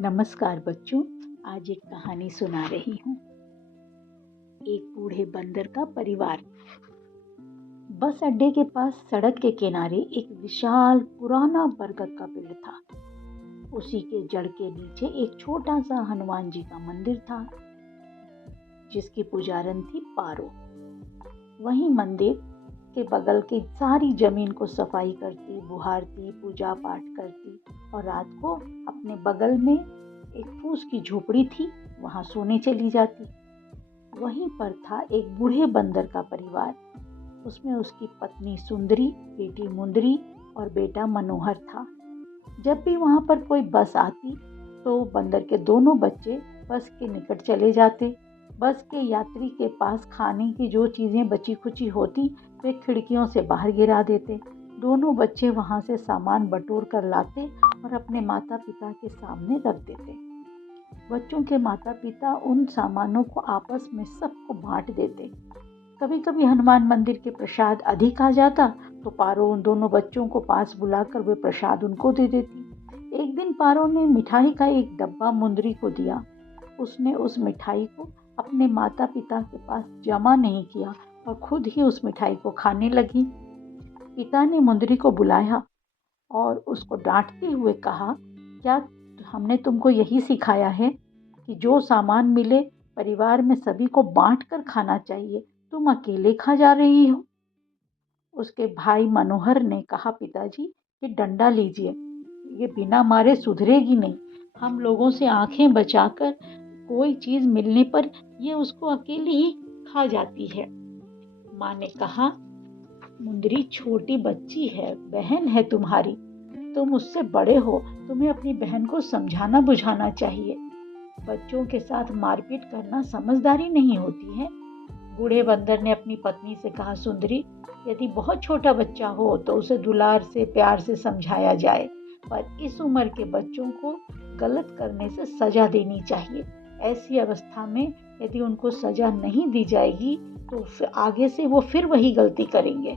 नमस्कार बच्चों। आज एक कहानी सुना रही हूँ। एक बूढ़े बंदर का परिवार। बस अड्डे के पास सड़क के किनारे एक विशाल पुराना बरगद का पेड़ था। उसी के जड़ के नीचे एक छोटा सा हनुमान जी का मंदिर था, जिसकी पुजारन थी पारो। वहीं मंदिर के बगल की सारी जमीन को सफाई करती, बुहारती, पूजा पाठ करती और रात को अपने बगल में एक फूस की झोपड़ी थी, वहां सोने चली जाती। वहीं पर था एक बूढ़े बंदर का परिवार। उसमें उसकी पत्नी सुंदरी, बेटी मुंदरी और बेटा मनोहर था। जब भी वहां पर कोई बस आती तो बंदर के दोनों बच्चे बस के निकट चले जाते। बस के यात्री के पास खाने की जो चीजें बची खुची होती वे खिड़कियों से बाहर गिरा देते। दोनों बच्चे वहां से सामान बटोर कर लाते और अपने माता पिता के सामने रख देते। बच्चों के माता पिता उन सामानों को आपस में सबको बांट देते। कभी कभी हनुमान मंदिर के प्रसाद अधिक आ जाता तो पारो उन दोनों बच्चों को पास बुलाकर वे प्रसाद उनको दे देती। एक दिन पारो ने मिठाई का एक डब्बा मुंदरी को दिया। उसने उस मिठाई को अपने माता पिता के पास जमा नहीं किया और खुद ही उस मिठाई को खाने लगी। पिता ने मुंदरी को बुलाया और उसको डांटते हुए कहा, क्या हमने तुमको यही सिखाया है कि जो सामान मिले परिवार में सभी को बांट कर खाना चाहिए? तुम अकेले खा जा रही हो। उसके भाई मनोहर ने कहा, पिताजी ये डंडा लीजिए, ये बिना मारे सुधरेगी नहीं। हम लोगों से आंखें बचाकर कोई चीज मिलने पर ये उसको अकेली ही खा जाती है। माँ ने कहा, मुंदरी छोटी बच्ची है, बहन है तुम्हारी, तुम उससे बड़े हो, तुम्हें अपनी बहन को समझाना बुझाना चाहिए। बच्चों के साथ मारपीट करना समझदारी नहीं होती है। बूढ़े बंदर ने अपनी पत्नी से कहा, सुंदरी यदि बहुत छोटा बच्चा हो तो उसे दुलार से प्यार से समझाया जाए, पर इस उम्र के बच्चों को गलत करने से सजा देनी चाहिए। ऐसी अवस्था में यदि उनको सजा नहीं दी जाएगी तो आगे से वो फिर वही गलती करेंगे।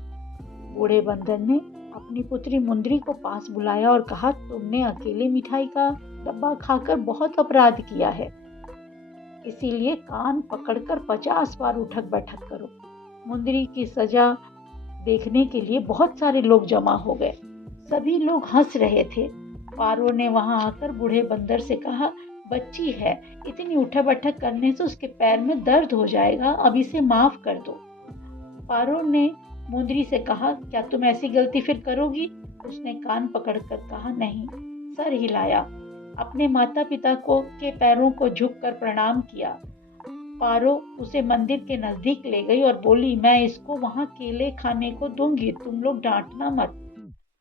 बूढ़े बंदर ने अपनी पुत्री मुंदरी को पास बुलाया और कहा, तुमने अकेले मिठाई का डब्बा खाकर बहुत अपराध किया है, इसीलिए कान पकड़कर 50 बार उठक बैठक करो। मुंदरी की सजा देखने के लिए बहुत सारे लोग जमा हो गए। सभी लोग हंस रहे थे। पारो ने वहां आकर बूढ़े बंदर से कहा, बच्ची है, इतनी उठक बैठक करने से उसके पैर में दर्द हो जाएगा, अब इसे माफ कर दो। पारो ने मुंदरी से कहा, क्या तुम ऐसी गलती फिर करोगी? उसने कान पकड़कर कहा, नहीं। सर हिलाया, अपने माता पिता के पैरों को झुककर प्रणाम किया। पारो उसे मंदिर के नजदीक ले गई और बोली, मैं इसको वहां केले खाने को दूंगी, तुम लोग डांटना मत।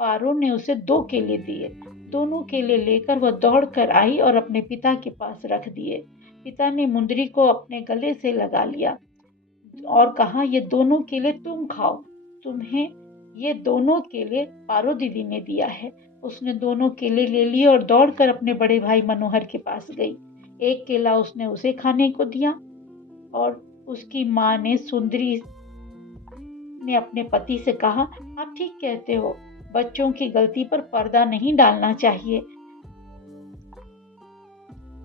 पारो ने उसे 2 केले दिए। दोनों केले लेकर वह दौड़ कर आई और अपने पिता के पास रख दिए। पिता ने मुंदरी को अपने गले से लगा लिया और कहा, ये दोनों केले तुम खाओ, तुम्हें ये दोनों केले पारो दीदी ने दिया है। उसने दोनों केले ले लिए और दौड़कर अपने बड़े भाई मनोहर के पास गई। एक केला उसने उसे खाने को दिया और उसकी माँ ने सुंदरी ने अपने पति से कहा, आप ठीक कहते हो, बच्चों की गलती पर पर्दा नहीं डालना चाहिए,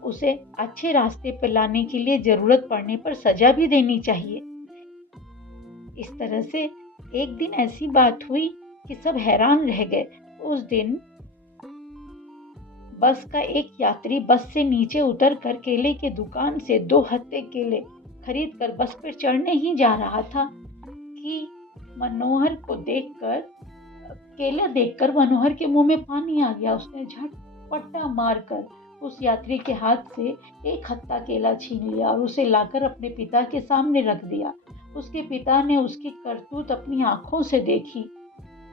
उसे अच्छे रास्ते पर लाने के लिए जरूरत पड़ने पर सजा भी देनी चाहिए। इस तरह से एक दिन ऐसी बात हुई कि सब हैरान रह गए। उस दिन बस का एक यात्री बस से नीचे उतरकर केले की दुकान से 2 हत्ते केले खरीद कर बस पर चढ़ने ही जा रहा था कि मनोहर को केला देखकर मनोहर के मुंह में पानी आ गया। उसने झटपटा मारकर उस यात्री के हाथ से 1 हत्ता केला छीन लिया और उसे लाकर अपने पिता के सामने रख दिया। उसके पिता ने उसकी करतूत अपनी आंखों से देखी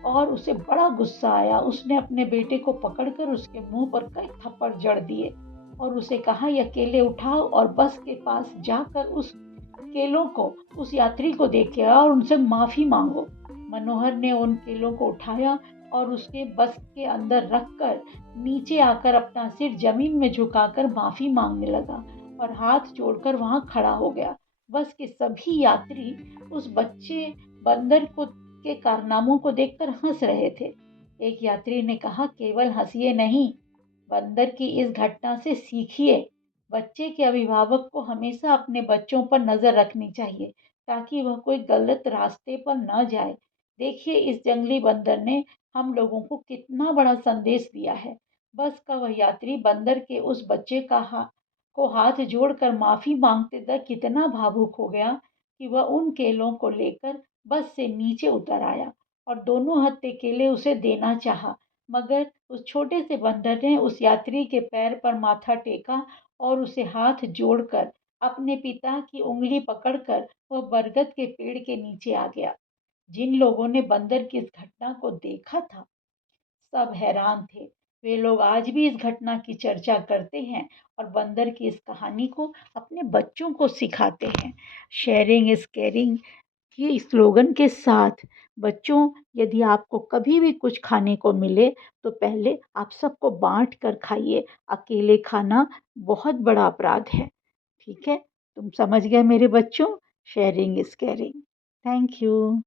और उसे बड़ा गुस्सा आया। उसने अपने बेटे को पकड़कर उसके मुंह पर कई थप्पड़ जड़ दिए और उसे कहा, यह केले उठाओ और बस के पास जाकर उस केलों को उस यात्री को दे के आओ और उनसे माफी मांगो। मनोहर ने उन केलों को उठाया और उसके बस के अंदर रखकर नीचे आकर अपना सिर जमीन में झुकाकर माफी मांगने लगा और हाथ जोड़कर वहां खड़ा हो गया। बस के सभी यात्री उस बच्चे बंदर के कारनामों को देखकर हंस रहे थे। एक यात्री ने कहा, केवल हंसिए नहीं, बंदर की इस घटना से सीखिए। बच्चे के अभिभावक को हमेशा अपने बच्चों पर नज़र रखनी चाहिए ताकि वह कोई गलत रास्ते पर न जाए। देखिए, इस जंगली बंदर ने हम लोगों को कितना बड़ा संदेश दिया है। बस का वह यात्री बंदर के उस बच्चे को हाथ जोड़कर माफ़ी मांगते तक कितना भावुक हो गया कि वह उन केलों को लेकर बस से नीचे उतर आया और दोनों हत्थे केले उसे देना चाहा, मगर उस छोटे से बंदर ने उस यात्री के पैर पर माथा टेका और उसे हाथ जोड़कर अपने पिता की उँगली पकड़कर वह बरगद के पेड़ के नीचे आ गया। जिन लोगों ने बंदर की इस घटना को देखा था, सब हैरान थे। वे लोग आज भी इस घटना की चर्चा करते हैं और बंदर की इस कहानी को अपने बच्चों को सिखाते हैं। शेयरिंग इज़ केयरिंग ये स्लोगन के साथ बच्चों, यदि आपको कभी भी कुछ खाने को मिले तो पहले आप सबको बांट कर खाइए। अकेले खाना बहुत बड़ा अपराध है। ठीक है, तुम समझ गए मेरे बच्चों। Sharing is caring. Thank you.